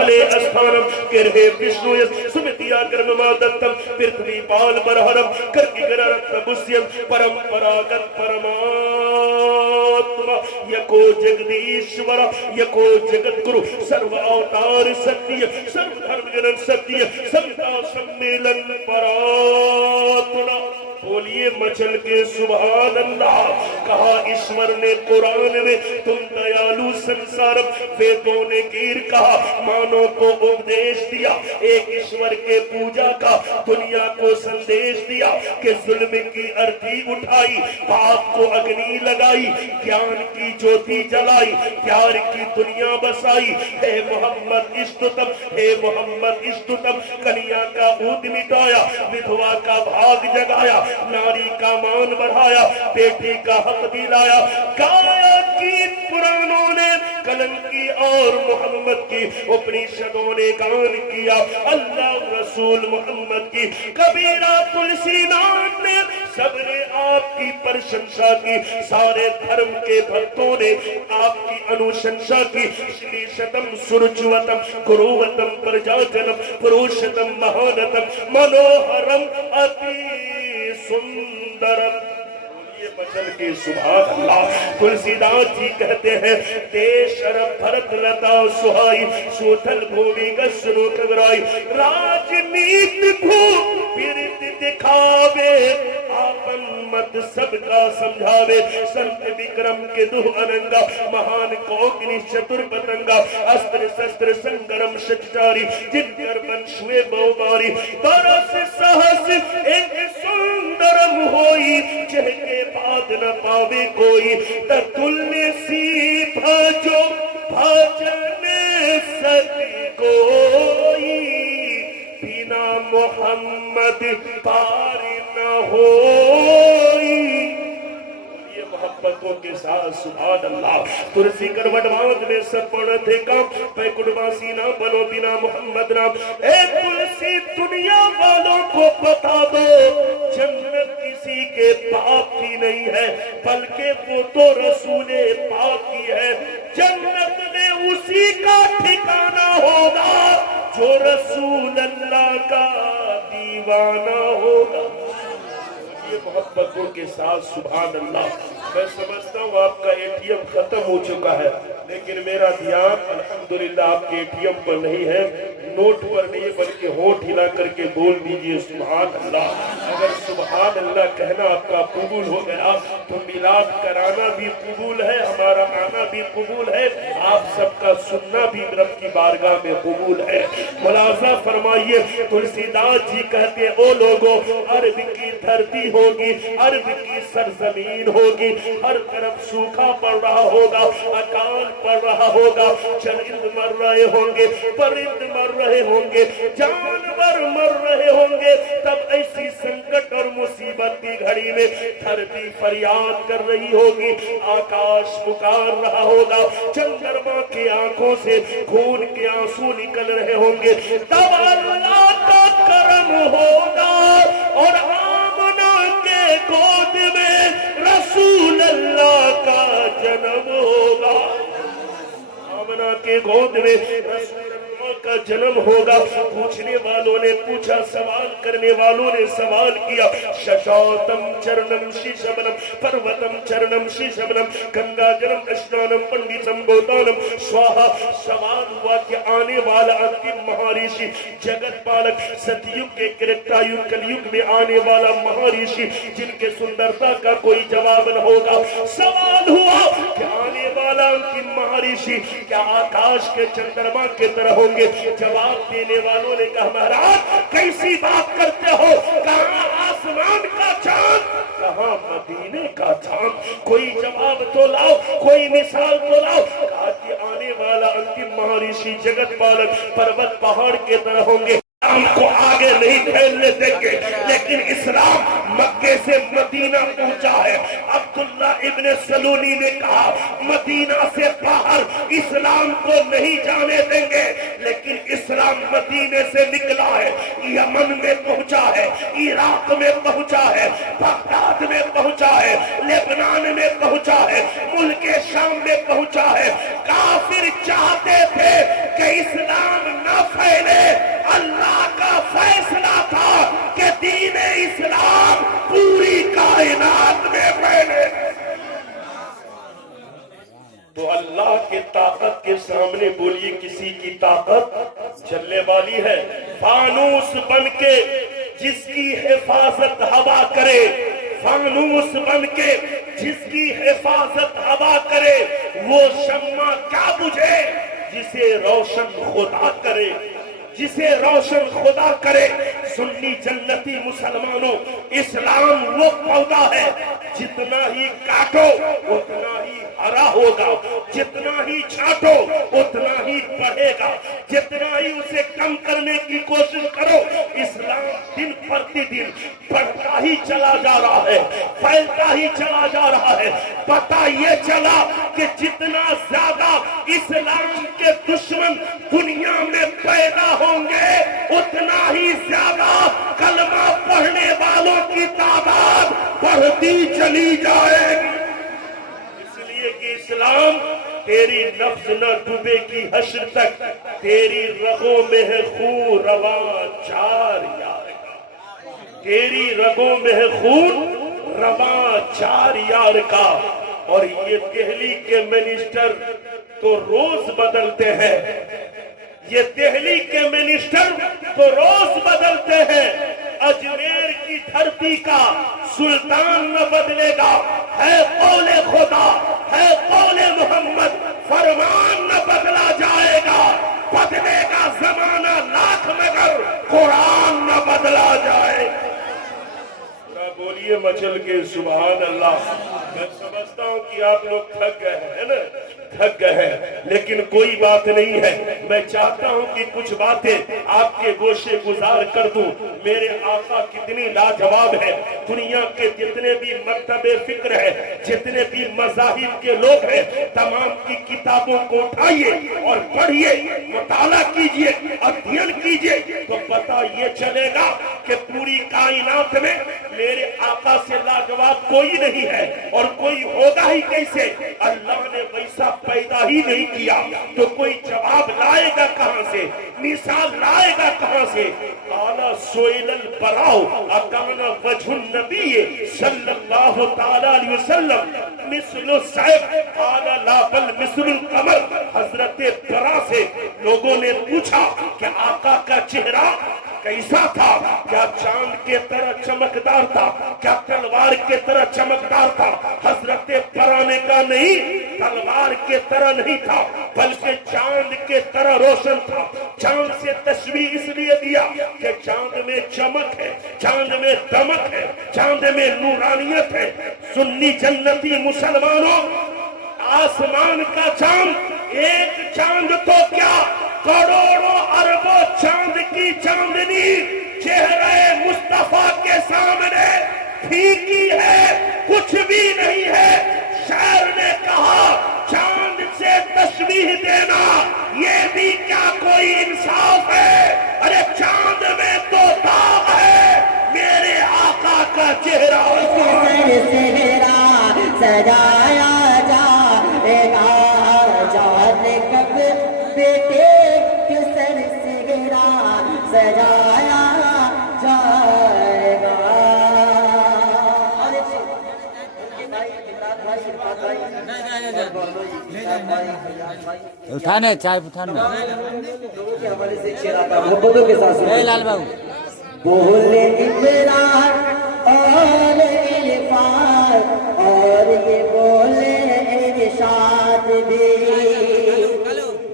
स्थले अस्थानम गिर्हे विष्णु सुमितिया कर्ममा दत्तम पृथ्वी पाल बरहरम कर्की गररत्न बुस्यम परंपरागत परमात्मा यको जगदीश्वर यको जगत गुरु सर्व अवतार सत्य सर्व धर्म जनन सत्य सबका सम्मेलन परात्मा। बोलिए मचल के सुभान अल्लाह। कहा ईश्वर ने कुरान में तुम दयालु संसारम, वेदों ने गिर कहा मानव को उपदेश दिया, एक ईश्वर के पूजा का दुनिया को संदेश दिया कि जुल्म की अर्थी उठाई, पाप को अग्नि लगाई, ज्ञान की ज्योति जलाई, प्यार की दुनिया बसाई। हे मोहम्मद इष्टतम, हे मोहम्मद इष्टतम, कन्या का ऊद मिटाया, विधवा का भाग जगाया, नारी का मान बढ़ाया, बेटी का हक दिलाया। काया की पुराणों ने कलम की और मोहम्मद की उपनिषदों ने गान किया, अल्लाह रसूल मोहम्मद की कबीरा तुलसी नाम ने सबने आपकी प्रशंसा की, सारे धर्म के भक्तों ने आपकी अनुशंसा की। श्री शतम सुरुचिवतम गुरुवतम प्रजाजनम पुरुषतम महानतम मनोहरम अति सुंदरम। ये बचन के सुभान अल्लाह। तुलसीदास जी कहते हैं देश अरब भरत लता सुहाई, सूथल भूमि गसनु कगराई, राजनीति भूप पीड़ित दिखावे, आपन मत सबका समझावे। संत विक्रम के दुह अनंगा, महान कोकिनी चतुर पतंगा, अस्त्र शस्त्र संगरम सचारी, जिनकर वंश में बहुमारी, बरस सहस एक सुंदरम होई, जिनके बाद न पावे कोई। तुल्य सी भजो भजन सती कोई, बिना मोहम्मद पार न होई। ये मोहब्बतों के साथ सुभान अल्लाह। तुलसी करवट बांध में सब पड़ थे काम, पैकुटवासी ना बनो बिना मोहम्मद नाम। ए तुलसी दुनिया वालों को बता दो, जन्नत किसी के पाप की नहीं है, बल्कि वो तो रसूले पाक की है। जन्नत में उसी का ठिकाना होगा जो रसूल अल्लाह का दीवाना होगा। ये मोहब्बतों के साथ सुभान अल्लाह। मैं समझता हूँ आपका एटीएम खत्म हो चुका है, लेकिन मेरा ध्यान अल्हम्दुलिल्लाह आपके एटीएम पर नहीं है, नोट पर नहीं है, बल्कि होंठ हिला करके बोल दीजिए सुभान अल्लाह। अगर सुभान अल्लाह कहना आपका कबूल हो गया तो मिलाद कराना भी कबूल है, हमारा आना भी कबूल है, आप सबका सुनना भी रब की बारगाह में कबूल है। मुलाजा फरमाइए। तुलसीदास जी कहते ओ लोगों, अरब की धरती होगी, अरब की सरजमीन होगी, हर तरफ सूखा पड़ रहा होगा, अकाल पड़ रहा होगा, चरिंद मर रहे होंगे, परिंद मर रहे होंगे, जानवर मर रहे होंगे। तब ऐसी संकट और मुसीबत की घड़ी में धरती फरियाद कर रही होगी, आकाश पुकार रहा होगा, चंद्रमा की आंखों से खून के आंसू निकल रहे होंगे। तब अल्लाह का करम होगा और आमना के गोद में रसूल अल्लाह का जन्म होगा। आमना के गोद में रसूल का जन्म होगा। पूछने वालों ने पूछा, सवाल करने वालों ने सवाल किया। शशातम चरणम शीशबनम पर्वतम चरणम शीशबनम गंगा जलम स्नानम पंडितम गोदानम स्वाहा। सवाल हुआ कि आने वाला अंतिम महर्षि जगत पालक सतयुग के त्रेतायुग कलयुग में आने वाला महर्षि जिनके सुंदरता का कोई जवाब न होगा। सवाल हुआ कि आने वाला अंतिम महर्षि क्या आकाश के चंद्रमा के तरह होंगे। जवाब देने वालों ने कहा महाराज कैसी बात करते हो, कहाँ आसमान का चांद, कहाँ मदीने का चांद, कोई जवाब तो लाओ, कोई मिसाल तो लाओ। कहा कि आने वाला अंतिम महर्षि जगत पालक पर्वत पहाड़ के तरह होंगे, हमको आगे नहीं फैलने देंगे, लेकिन इस्लाम मक्के से मदीना पहुंचा है। अब्दुल्ला इब्न सलूनी ने कहा मदीना से बाहर इस्लाम को नहीं जाने देंगे, लेकिन इस्लाम मदीने से निकला है, यमन में पहुंचा है, इराक में पहुंचा है, बगदाद में पहुंचा है, लेबनान में पहुंचा है, मुल्क शाम में पहुंचा है। काफिर चाहते थे कि इस्लाम اسلام نہ پھیلے، اللہ کا فیصلہ تھا کہ دین اسلام پوری کائنات میں پھیلے۔ تو اللہ کی طاقت کے سامنے بولیے کسی کی طاقت چلنے والی ہے؟ فانوس بن کے جس کی حفاظت ہوا کرے، فانوس بن کے جس کی حفاظت ہوا کرے، وہ شمع کیا بجھے جسے روشن خدا کرے، جسے روشن خدا کرے۔ سنی جنتی مسلمانوں، اسلام وہ پودا ہے جتنا ہی کاٹو اتنا ہی ہرا ہوگا، جتنا ہی چھانٹو اتنا ہی بڑھے گا، جتنا ہی اسے کم کرنے کی کوشش کرو، اسلام دن پرتی دن بڑھتا ہی چلا جا رہا ہے، پھیلتا ہی چلا جا رہا ہے۔ پتہ یہ چلا کہ جتنا زیادہ اسلام کے دشمن دنیا میں پیدا ہوں گے، اتنا ہی زیادہ کلمہ پڑھنے والوں کی تعداد بڑھتی چلی جائے گی۔ اس لیے کہ اسلام تیری نفس نہ ڈوبے گی حشر تک، تیری رگوں میں ہے خون رواں جار یار کا، تیری رگوں میں ہے خون رواں جار یار کا۔ اور یہ دہلی کے منسٹر تو روز بدلتے ہیں، یہ دہلی کے منسٹر تو روز بدلتے ہیں، اجمیر کی دھرتی کا سلطان نہ بدلے گا، ہے قول خدا، ہے قول محمد، فرمان نہ بدلا جائے گا، بدلے گا زمانہ لاکھ مگر قرآن نہ بدلا جائے۔ بولیے مچل کے سبحان اللہ۔ میں سمجھتا ہوں کہ آپ لوگ تھک گئے ہیں نا، تھک گئے ہیں، لیکن کوئی بات نہیں ہے۔ میں چاہتا ہوں کہ کچھ باتیں آپ کے گوشے گزار کر دوں۔ میرے آقا کتنی لاجواب ہے، دنیا کے جتنے بھی مکتب فکر ہے، جتنے بھی مذاہب کے لوگ ہیں، تمام کی کتابوں کو اٹھائیے اور پڑھیے، مطالعہ کیجئے، ادھین کیجئے، تو پتہ یہ چلے گا کہ پوری کائنات میں میرے آقا سے لاجواب کوئی نہیں ہے، اور کوئی ہوگا ہی کیسے؟ اللہ نے ویسا پیدا ہی نہیں کیا، تو کوئی جواب لائے گا کہاں سے، مثال لائے گا کہاں سے؟ قال سئل البراء اکان وجه النبی صلی اللہ تعالی علیہ وسلم مثل السیف قال لا بل مثل القمر۔ حضرت براء سے لوگوں نے پوچھا کہ آقا کا چہرہ کیسا تھا؟ کیا چاند کے طرح چمکدار تھا؟ کیا تلوار کے طرح چمکدار تھا؟ حضرت براء نے کہا نہیں، تلوار کے طرح نہیں تھا، بلکہ چاند کے طرح روشن تھا۔ چاند سے تشبیہ اس لیے دیا کہ چاند میں چمک ہے، چاند میں دمک ہے، چاند میں نورانیت ہے۔ سنی جنتی مسلمانوں، آسمان کا چاند ایک چاند تو کیا، کروڑوں اربوں چاند کی چاندنی چہرے مصطفیٰ کے سامنے پھیکی ہے، کچھ بھی نہیں ہے۔ شاعر نے کہا چاند سے تشبیہ دینا یہ بھی کیا کوئی انصاف ہے؟ ارے چاند میں تو داغ ہے، میرے آقا کا چہرہ سجایا جائے گا، جانے کب بیٹے کے سر سہرا سجایا جائے گا۔ اٹھانے چائے اٹھانے لوگوں کے حوالے سے ایک شعر آتا ہے محبتوں کے ساتھ اے لال بابو بولے عمران اور عرفان اور یہ بولے ارشاد بھی،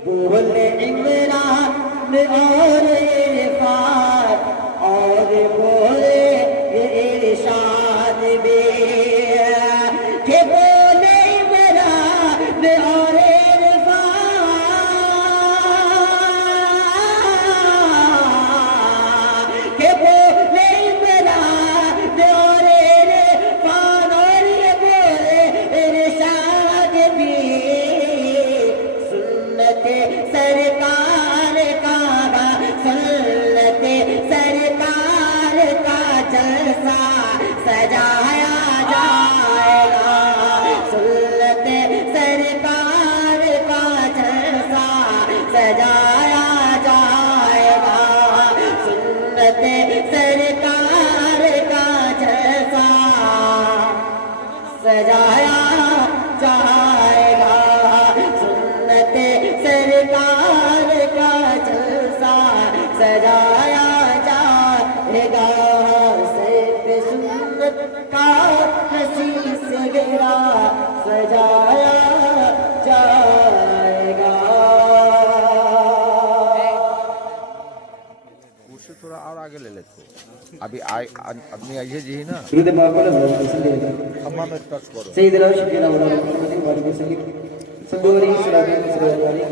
بولے عمران اور عرفان اور بولے ارشاد بھی، کہ بولے عمران اور کہ بولے عمران اور عرفان اور یہ بولے ارشاد بھی، سنت سرکار کا سنت सजाया जाएगा। उससे थोड़ा और आगे ले लेते अभी आदमी आइए जी ना गुरुदेव बाबा ने खम्मा में टच करो سيدنا وشفينا ونبينا محمد وعلى اله وسلم صلوا عليه وسلم عليه